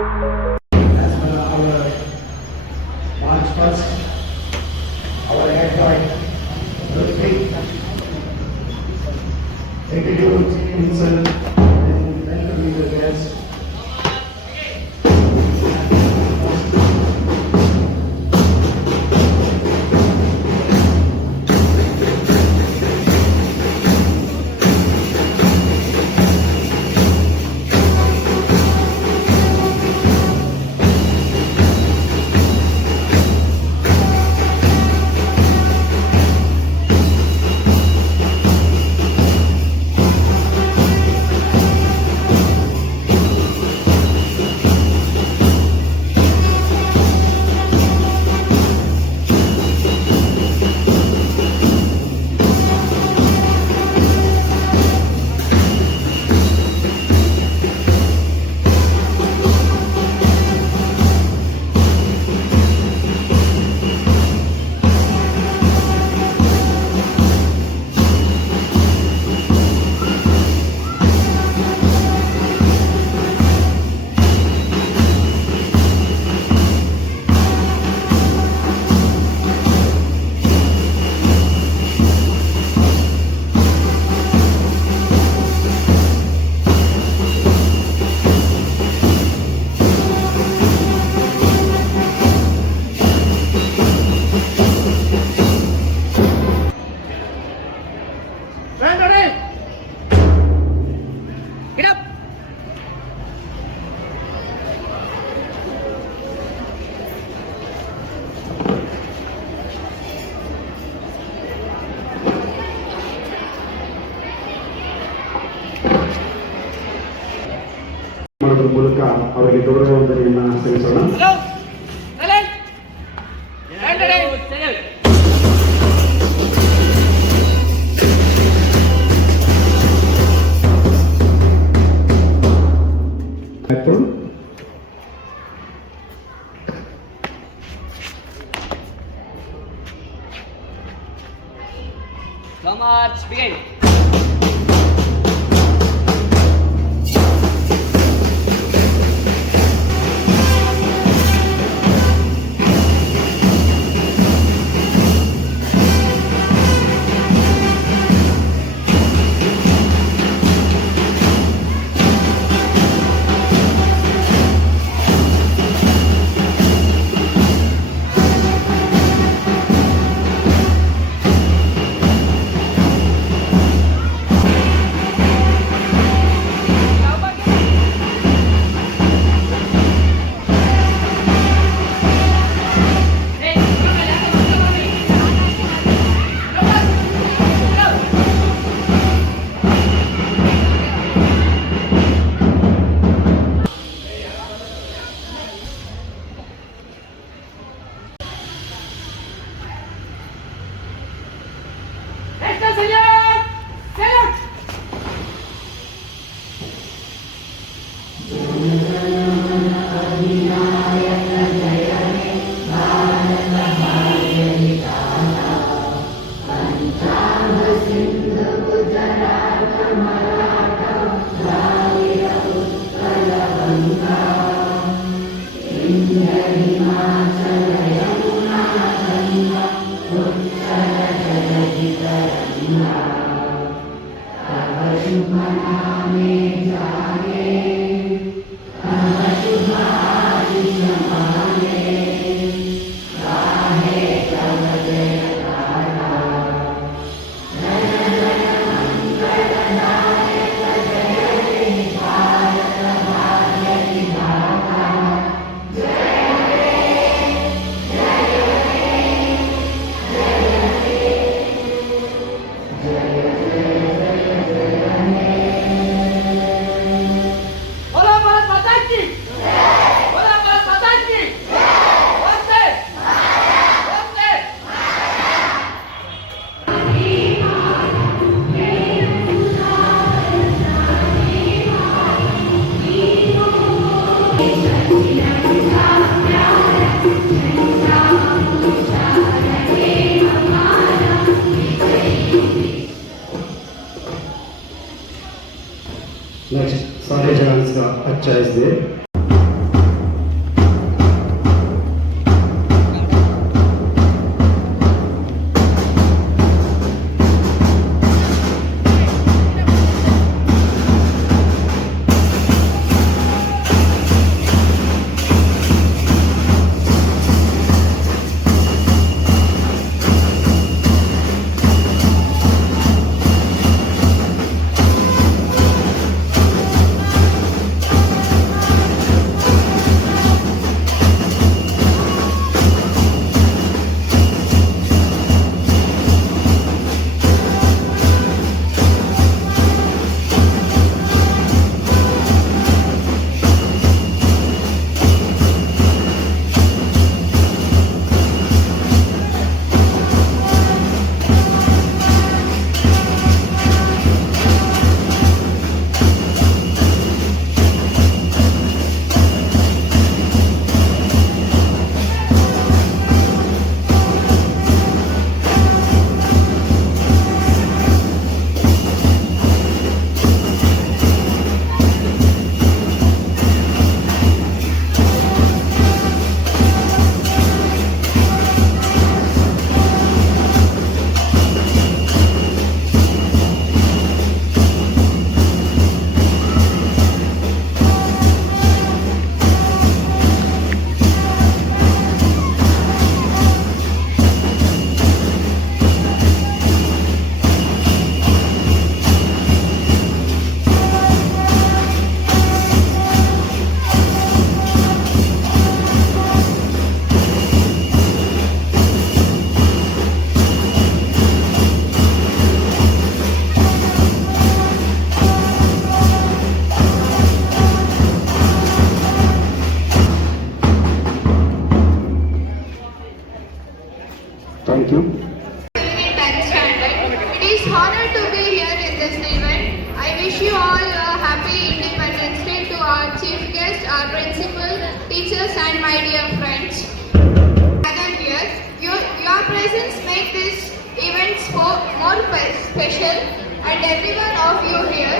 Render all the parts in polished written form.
As per our March 1st, our head boy, Ludwig, introduced himself and welcoming the guests. ಮಾಡೋದ್ರ ಮೂಲಕ ಅವರಿಗೆ ಗೌರವ ವಂದನೆಯನ್ನು ಸಲ್ಲಿಸೋಣ. So much, begin. Next, Sahaj Janska Acha is there. teachers and my dear friends. Again here, your presence make this event more special and everyone of you here.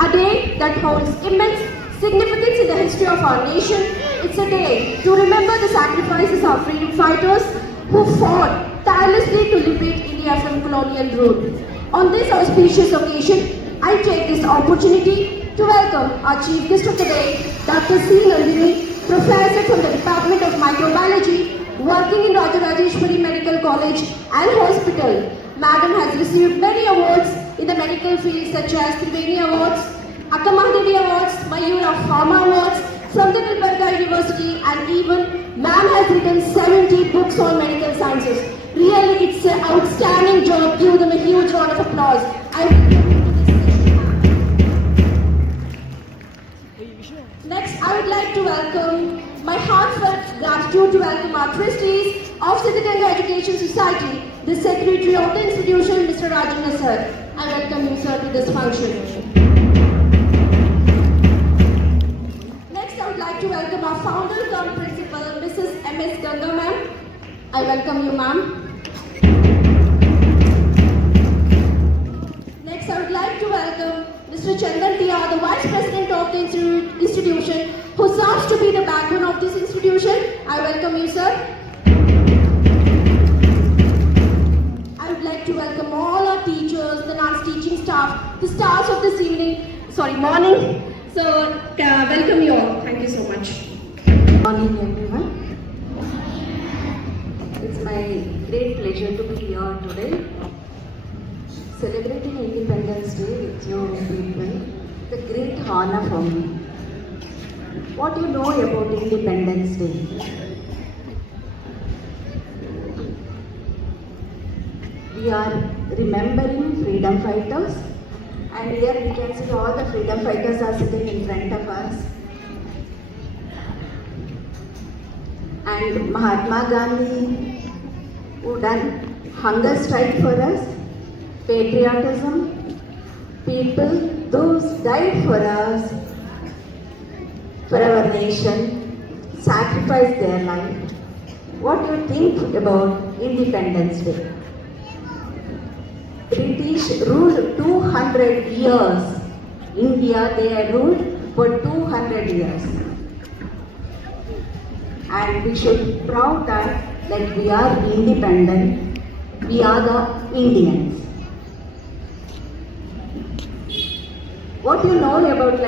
A day that holds immense significance in the history of our nation. It's a day to remember the sacrifices of freedom fighters who fought tirelessly to liberate India from colonial rule. On this auspicious occasion, I take this opportunity to welcome our chief guest of the day, Dr. C. Nandini, professor from the Department of Microbiology, working in Rajarajeshwari Medical College and Hospital. Madam has received many awards in the medical field such as Triveni Awards, Akkamahadevi Awards, Mayur of Pharma Awards from the Gulbarga University, and even ma'am has written 70 books on medical sciences. Really, it's an outstanding job. Give them a huge round of applause. Next, I would like to welcome my heartfelt gratitude to welcome our trustees of Siddhaganga Education Society, the secretary of the institution, Mr. Rajendra sir. I welcome you, sir, to this function. Next, I would like to welcome our founder cum principal, Mrs. M.S. Ganga ma'am. I welcome you, ma'am. Next, I would like to welcome Mr. Chandan Tia, the Vice President of the institution, who serves to be the backbone of this institution. I welcome you, sir. I would like to welcome all our teachers, the non-teaching staff, the stars of this morning. So, welcome you all. Thank you so much. Good morning, everyone. It's my great pleasure to be here today, celebrating Independence Day with you people. It's a great honor for me. What do you know about Independence Day? We are remembering freedom fighters, and here we can see all the freedom fighters are sitting in front of us. And Mahatma Gandhi, who done hunger strike for us, patriotism, people, those died for us, for our nation, sacrificed their life. What do you think about Independence Day? British ruled 200 years. India, they had ruled for 200 years. And we should be proud that like we are independent, we are the Indians. What do you know about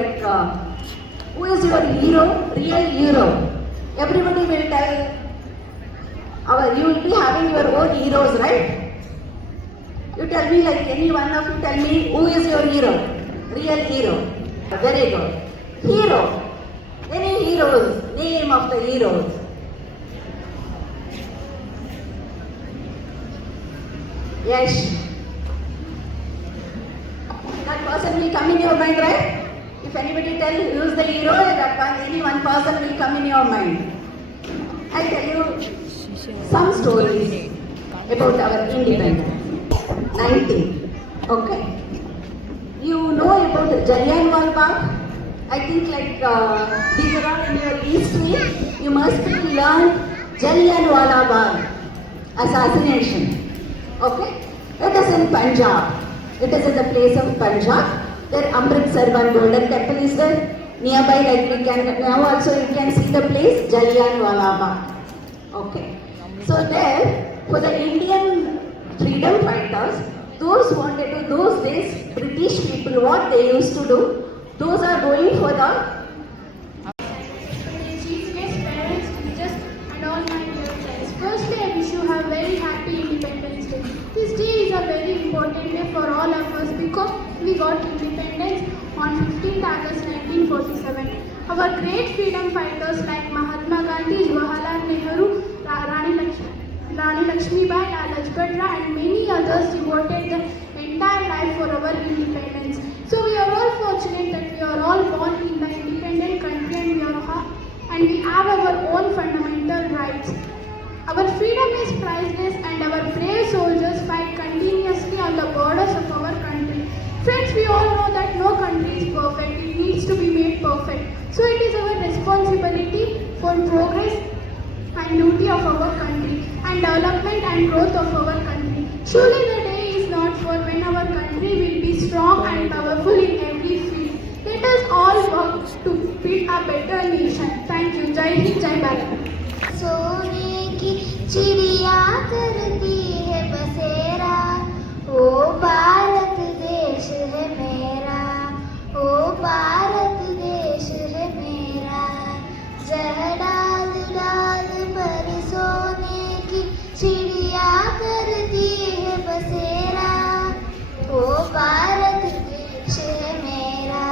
who is your hero, real hero? Everybody will tell, you will be having your own heroes, right? You tell me, like any one of you tell me, who is your hero? Real hero. Very good. Hero. Any heroes? Name of the heroes. Yes. That person will come in your mind, right? If anybody tell you who is the hero, any one person will come in your mind. I'll tell you some stories about our independence. 19. Okay. You know about Jallianwala Bagh? I think these are all in your history. You must be learned Jallianwala Bagh assassination. Okay? It is in Punjab. It is in the place of Punjab. There Amritsar one golden temple is there. Nearby, like we can now also you can see the place Jallianwala Bagh. Okay. So there, for the Indian freedom fighters, those days, British people, what they used to do, those are going for the Chief guest, parents, teachers, and all my dear friends. Firstly, I wish you have very happy Independence Day. This day is a very important day for all of us because we got independence on 15th August 1947. Our great freedom fighters like Mahatma Gandhi, Jawaharlal Nehru, Rani Lakshmibai, Lala Lajpat Rai, and many others devoted the entire life for our independence. So we are all fortunate that we are all born in the independent country and we have our own fundamental rights. Our freedom is priceless and our brave soldiers fight continuously on the borders of our country. Friends, we all know that no country is perfect. It needs to be made perfect. So it is our responsibility for progress and duty of our country and development and growth of our country. Surely the day is not for when our country will be strong and powerful in every field. Let us all work to build a better nation. Thank you. Jai Hind, Jai Bharat. सोने की चिड़िया करती है बसेरा, ओ भारत देश है मेरा, ओ भारत देश है मेरा। जह डाल डाल पर सोने की चिड़िया करती है बसेरा, ओ भारत देश है मेरा,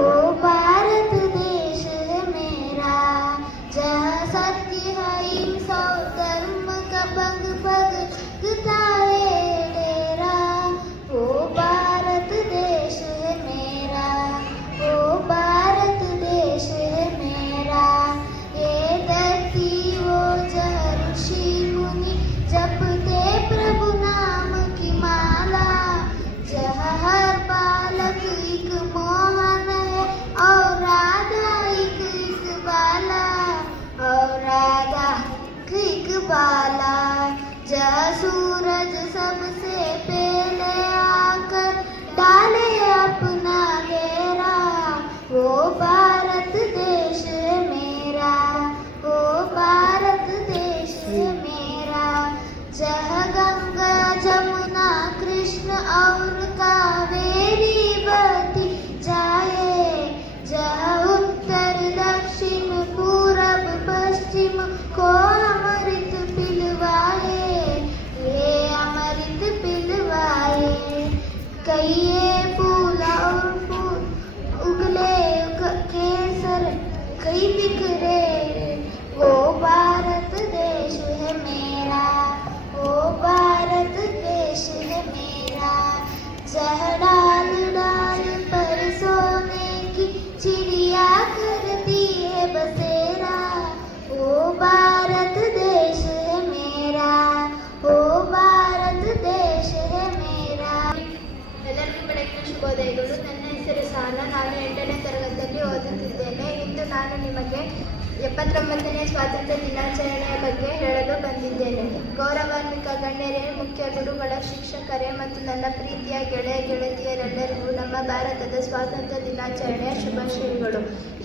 ओ भारत देश है मेरा। जहाँ सत्य अहिंसा धर्म का पग पग है डेरा, ओ भारत देश है मेरा, ओ भारत देश है मेरा। ये धरती वो जहाँ ऋषि मुनि जपते प्रभु नाम की माला, जहाँ हर बालक एक मोहन है और राधा एक बाला, और राधा एक बाला। जहाँ सूरज सबसे पहले आकर डाले अपना घेरा, वो भारत देश है मेरा, वो भारत देश है मेरा। जहाँ गंगा जमुना कृष्ण और कावेरी बहती जाए, जहाँ उत्तर दक्षिण पूरब पश्चिम को अमृत पिलवाए, ये अमृत पिलवाए। कई फूल और फूल उगले केसर कई बिखरे, वो भारत देश है मेरा, वो भारत देश है मेरा। जहाँ डाल डाल पर सोने की चिड़िया करती है बसेरा, वो भारत देश है मेरा, वो भारत देश है मेरा। ಎಲ್ಲರಿಗೂ ಬೆಳಗಿನ ಶುಭೋದಯಗಳು. ನನ್ನ ಹೆಸರು ಸಾನ. ನಾನು 8ನೇ ತರಗತಿಯಲ್ಲಿ ಓದುತ್ತಿದ್ದೇನೆ. ಇಂದು ನಾನು ನಿಮಗೆ 79ನೇ ಸ್ವಾತಂತ್ರ್ಯ ದಿನಾಚರಣೆಯ ಬಗ್ಗೆ ಹೇಳಲು ಬಂದಿದ್ದೇನೆ. ಗೌರವಾನ್ವಿತ ಗಣ್ಯರೇ, ಮುಖ್ಯ ಗುರುಗಳ ಶಿಕ್ಷಕರೇ ಮತ್ತು ನನ್ನ ಪ್ರೀತಿಯ ಗೆಳೆಯ ಗೆಳತಿಯರೆಲ್ಲರಿಗೂ ನಮ್ಮ ಭಾರತದ ಸ್ವಾತಂತ್ರ್ಯ ದಿನಾಚರಣೆಯ ಶುಭಾಶಯಗಳು.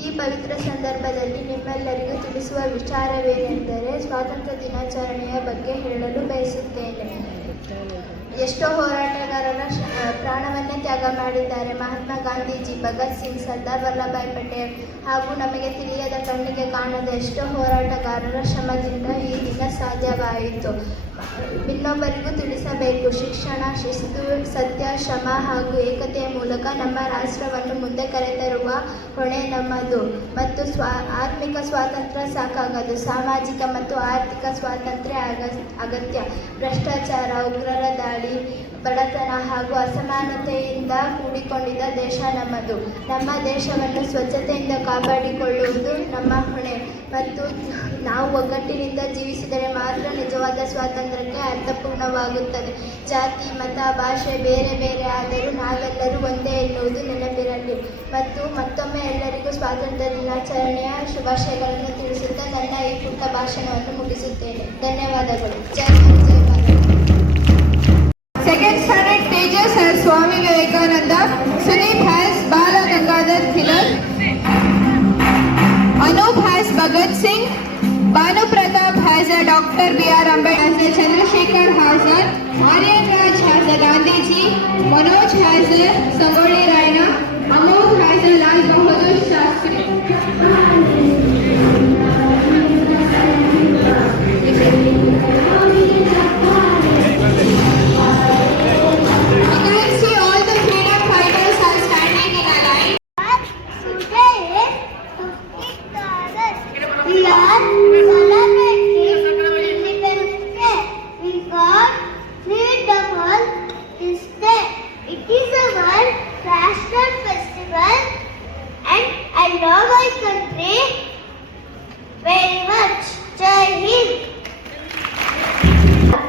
ಈ ಪವಿತ್ರ ಸಂದರ್ಭದಲ್ಲಿ ನಿಮ್ಮೆಲ್ಲರಿಗೂ ತಿಳಿಸುವ ವಿಚಾರವೇನೆಂದರೆ, ಸ್ವಾತಂತ್ರ್ಯ ದಿನಾಚರಣೆಯ ಬಗ್ಗೆ ಹೇಳಲು ಬಯಸುತ್ತೇನೆ. ಎಷ್ಟೋ ಹೋರಾಟಗಾರರ ಪ್ರಾಣವನ್ನೇ ತ್ಯಾಗ ಮಾಡಿದ್ದಾರೆ. ಮಹಾತ್ಮ ಗಾಂಧೀಜಿ, ಭಗತ್ ಸಿಂಗ್, ಸರ್ದಾರ್ ವಲ್ಲಭಾಯ್ ಪಟೇಲ್ ಹಾಗೂ ನಮಗೆ ತಿಳಿಯದ ಕಣ್ಣಿಗೆ ಕಾಣದ ಎಷ್ಟೋ ಹೋರಾಟಗಾರರ ಶ್ರಮದಿಂದ ಈ ದಿನ ಸಾಧ್ಯವಾಯಿತು. ಇನ್ನೊಬ್ಬರಿಗೂ ತಿಳಿಸಬೇಕು. ಶಿಕ್ಷಣ, ಶಿಸ್ತು, ಸತ್ಯ, ಶ್ರಮ ಹಾಗೂ ಏಕತೆಯ ಮೂಲಕ ನಮ್ಮ ರಾಷ್ಟ್ರವನ್ನು ಮುಂದೆ ಕರೆತರುವ ಹೊಣೆ ನಮ್ಮದು. ಮತ್ತು ಆತ್ಮಿಕ ಸ್ವಾತಂತ್ರ್ಯ ಸಾಕಾಗದು, ಸಾಮಾಜಿಕ ಮತ್ತು ಆರ್ಥಿಕ ಸ್ವಾತಂತ್ರ್ಯ ಅಗತ್ಯ. ಭ್ರಷ್ಟಾಚಾರ, ಉಗ್ರರ ದಾಳಿ, ಬಡತನ ಹಾಗೂ ಅಸಮಾನತೆಯಿಂದ ಕೂಡಿಕೊಂಡಿದ್ದ ದೇಶ ನಮ್ಮದು. ನಮ್ಮ ದೇಶವನ್ನು ಸ್ವಚ್ಛತೆಯಿಂದ ಕಾಪಾಡಿಕೊಳ್ಳುವುದು ನಮ್ಮ ಹೊಣೆ ಮತ್ತು ನಾವು ಒಗ್ಗಟ್ಟಿನಿಂದ ಜೀವಿಸಿದರೆ ಮಾತ್ರ ನಿಜವಾದ ಸ್ವಾತಂತ್ರ್ಯಕ್ಕೆ ಅರ್ಥಪೂರ್ಣವಾಗುತ್ತದೆ. ಜಾತಿ, ಮತ, ಭಾಷೆ ಬೇರೆ ಬೇರೆ ಆದರೂ ನಾವೆಲ್ಲರೂ ಒಂದೇ ಎನ್ನುವುದು ನೆನಪಿರಲಿ. ಮತ್ತು ಮತ್ತೊಮ್ಮೆ ಎಲ್ಲರಿಗೂ ಸ್ವಾತಂತ್ರ್ಯ ದಿನಾಚರಣೆಯ ಶುಭಾಶಯಗಳನ್ನು ತಿಳಿಸುತ್ತಾ ನನ್ನ ಈ ಪುಟ್ಟ ಭಾಷಣವನ್ನು ಮುಗಿಸುತ್ತೇನೆ. ಧನ್ಯವಾದಗಳು. ಜೈ ಹಿಂದ್, ಜೈ Bharat. Second standard Tejas has Swami Vivekananda, Sunit has Bala Gangadhar Tilak, Anup has Bhagat Singh, Banu Pratap has a Dr. B.R. Ambedkar, has a Chandrasekhar Azad, Aryan Raj has a Gandhiji, Manoj has a Sangoli Raina, Amod has a Lal Bahadur Shastri.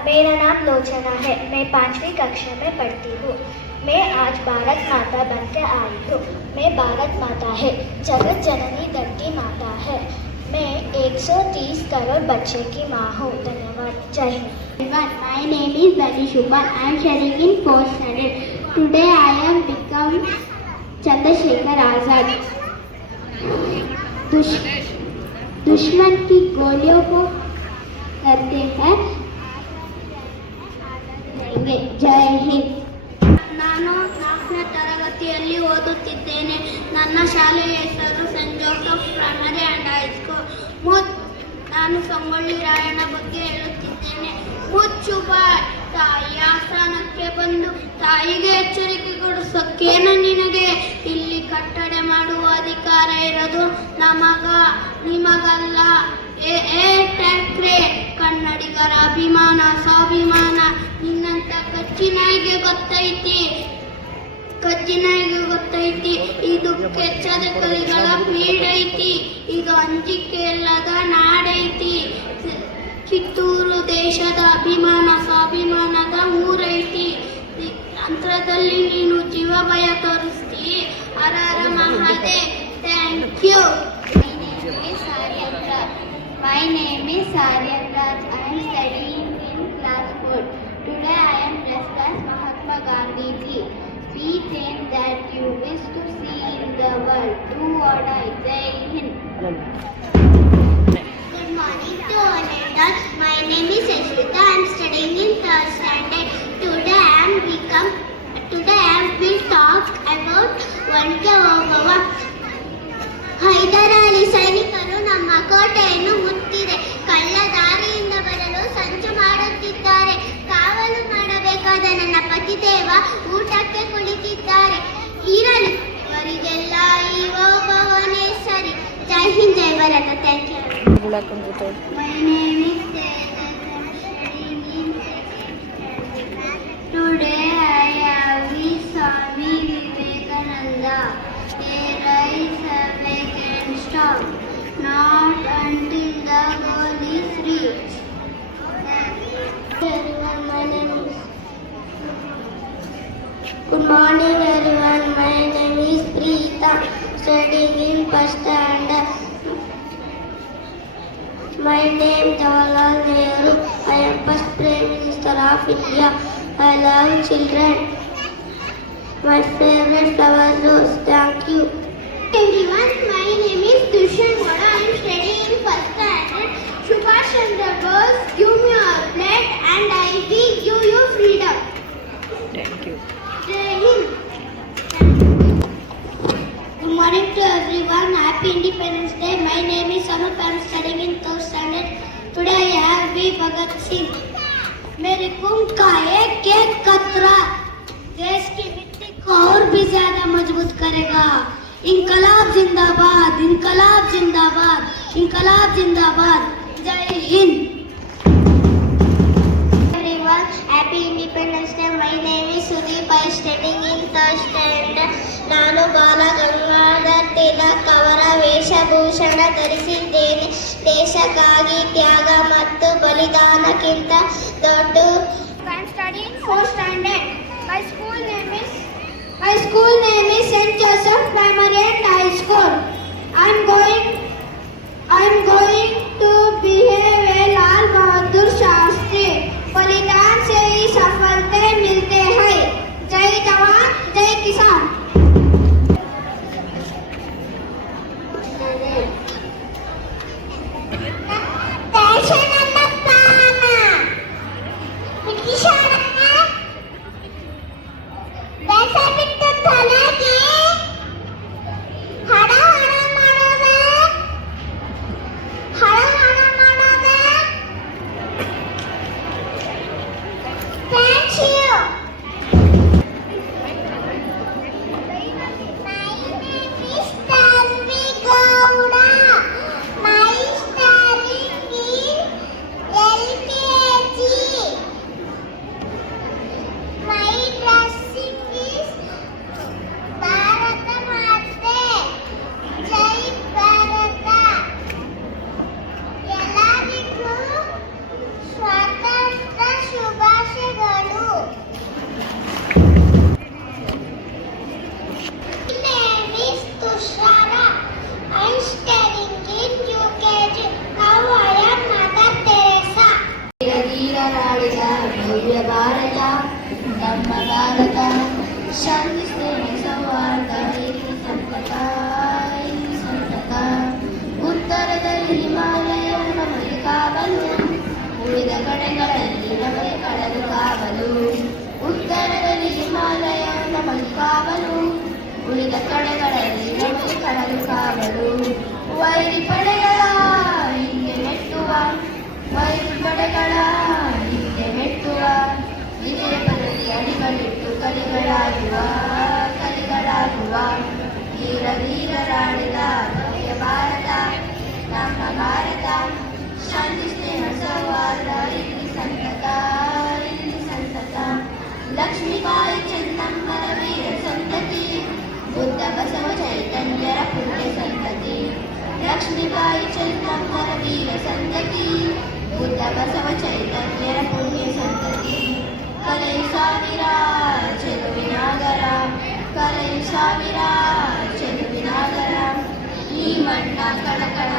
मेरा नाम लोचना है। मैं 5वीं कक्षा में पढ़ती हूँ। मैं आज भारत माता बनकर आई हूँ। मैं भारत माता है, जगत जननी धरती माता है। मैं 130 करोड़ बच्चे की माँ हूँ। धन्यवाद। जय Hind. My name is Dani Shubhan. I am studying in 4th standard. Today I am become Chandrasekhar Azad. दुश्मन की गोलियों को करते हैं जय हिंद. ನಾನು 4ನೇ ತರಗತಿಯಲ್ಲಿ ಓದುತ್ತಿದ್ದೇನೆ. ನನ್ನ ಶಾಲೆಯ ಹೆಸರು Saint Joseph primary and high school. ನಾನು ಸಂಗೊಳ್ಳಿ ರಾಯಣ್ಣ ಬಗ್ಗೆ ಹೇಳುತ್ತಿದ್ದೇನೆ. ಮುಚ್ಚು ಬಾಯ್, ತಾಯಿಯ ಆಸ್ಥಾನಕ್ಕೆ ಬಂದು ತಾಯಿಗೆ ಎಚ್ಚರಿಕೆ ಕೊಡಿಸೋಕ್ಕೇನ ನಿನಗೆ? ಇಲ್ಲಿ ಕಟ್ಟಡೆ ಮಾಡುವ ಅಧಿಕಾರ ಇರೋದು ನಿಮಗಲ್ಲ. ಟ್ಯಾಕ್ರೆ ಕನ್ನಡಿಗರ ಅಭಿಮಾನ ಸ್ವಾಭಿಮಾನ ನಿನ್ನಂತ ಕಚ್ಚಿನಾಯಿಗೆ ಗೊತ್ತೈತಿ. ಇದು ಕೆಚ್ಚದ ಕಲಿಗಳ ಬೀಡೈತಿ. ಇದು ಅಂಜಿಕೆ ಇಲ್ಲದ ನಾಡೈತಿ. ಕಿತ್ತೂರು ದೇಶದ ಅಭಿಮಾನ ಸ್ವಾಭಿಮಾನದ ಊರೈತಿ. ಅಂತರದಲ್ಲಿ ನೀನು ಜೀವ ಭಯ ತೋರಿಸ್ತಿ. ಹರರ ಮಹಾದೇ. Thank you. My name is Saryan Raj. I am studying in class 4. Today I am dressed as Mahatma Gandhi ji. Speech aims that you wish to see in the world. Do or die. Jai Hind. Good morning to all adults. My name is Ashwita. I am studying in 3rd standard. Today I will talk about Vanke Obava. Hyder Ali ಸೈನಿಕರು ನಮ್ಮ ಕೋಟೆಯನ್ನು ಮುತ್ತಿದೆ. ಕಳ್ಳ ದಾರಿಯಿಂದ ಬರಲು ಸಂಚು ಮಾಡುತ್ತಿದ್ದಾರೆ. ಕಾವಲು ಮಾಡಬೇಕಾದ ನನ್ನ ಪತಿದೇವ ಊಟಕ್ಕೆ ಕುಳಿತಿದ್ದಾರೆ. ಇರಲಿ, ಅವರಿಗೆಲ್ಲ ಈ ಓಬವ್ವನೇ ಸರಿ. ಜೈ ಹಿಂದ್, ಜೈ Bharata. Thank you. My name is Tejas. I am studying in 2nd standard. Today I have with Swami Vivekananda. A rise can stop, not until the goal is reached. Good morning everyone, my name is Preeta, studying in 1st standard. My name is Jawaharlal Nehru. I am first Prime Minister of India. I love children. My favorite flower rose. Thank you. Everyone, my name is Dushan Vada. I am studying in 1st standard. Subhash Chandra Bose, give me your blood and I will give you freedom. Thank you. Jai Hind. Good morning to everyone. Happy Independence Day. My name is Anup. I am studying in 3rd standard. Today I have V. Bhagat Singh. मेरे खून का एक कतरा देश की मिट्टी को और भी ज्यादा मजबूत करेगा. इंकलाब जिंदाबाद, इंकलाब जिंदाबाद, इंकलाब जिंदाबाद. जय Hind. Everyone, happy Independence Day. My name is Sudeep. I am studying in 3rd standard. ನಾನು ಬಾಲ ಗಂಗಾಧರ್ ತಿಲಕ್ ಅವರ ವೇಷಭೂಷಣ ಧರಿಸಿದ್ದೇನೆ. ದೇಶಕ್ಕಾಗಿ ತ್ಯಾಗ ಮತ್ತು ಬಲಿದಾನಕ್ಕಿಂತ ದೊಡ್ಡ. I am studying 4th standard. My school name is St. Joseph Primary and High School. I am going to behave a Lal Bahadur Shastri. बलिदान से ही सफलता मिलते हैं. जय जवान, जय किसान. My name is Tanvi Gowda. ಕಾವಲು ಉಳಿದ ಕಡೆಗಳಲ್ಲಿ ಗಟ್ಟಿ ಕಡಲು ಕಾವಲು ವೈರಿ ಪಡೆಗಳ ಹಿಂದೆ ಮೆಟ್ಟುವ ವೈರಿ ಪಡೆಗಳ ಹಿಂದೆ ಮೆಟ್ಟುವ ಇದೇ ಬದಲಿ ಅಡಿಗಳಿಟ್ಟು ಕಲಿಗಳಾಗುವ ಧೀರ ಧೀರರಾಡಿದ ಭವ್ಯ ಭಾರತ ನಮ್ಮ ಭಾರತ ಶಾಂತಿ ಸ್ನೇಹ ಸೌಹಾರ್ದ ಇಲ್ಲಿ ಸಂತತ ಲಕ್ಷ್ಮೀಬಾಯಿ ಚೆನ್ನಮ್ಮನ ವೀರ ಸಂತತಿ ಬುದ್ಧ ಬಸವ ಚೈತನ್ಯರ ಪುಣ್ಯ ಸಂತತಿ ಲಕ್ಷ್ಮೀಬಾಯಿ ಚೆನ್ನಮ್ಮನ ವೀರ ಸಂತತಿ ಬುದ್ಧ ಬಸವ ಚೈತನ್ಯರ ಪುಣ್ಯ ಸಂತತಿ ಕಲೆ ಸಾವಿರ ಚೆಲುವಿನಾಗರ ಕಲೆ ಸಾವಿರ ಚೆಲುವಿನಾಗರ ಈ ಮಣ್ಣ ಕಳಕಳ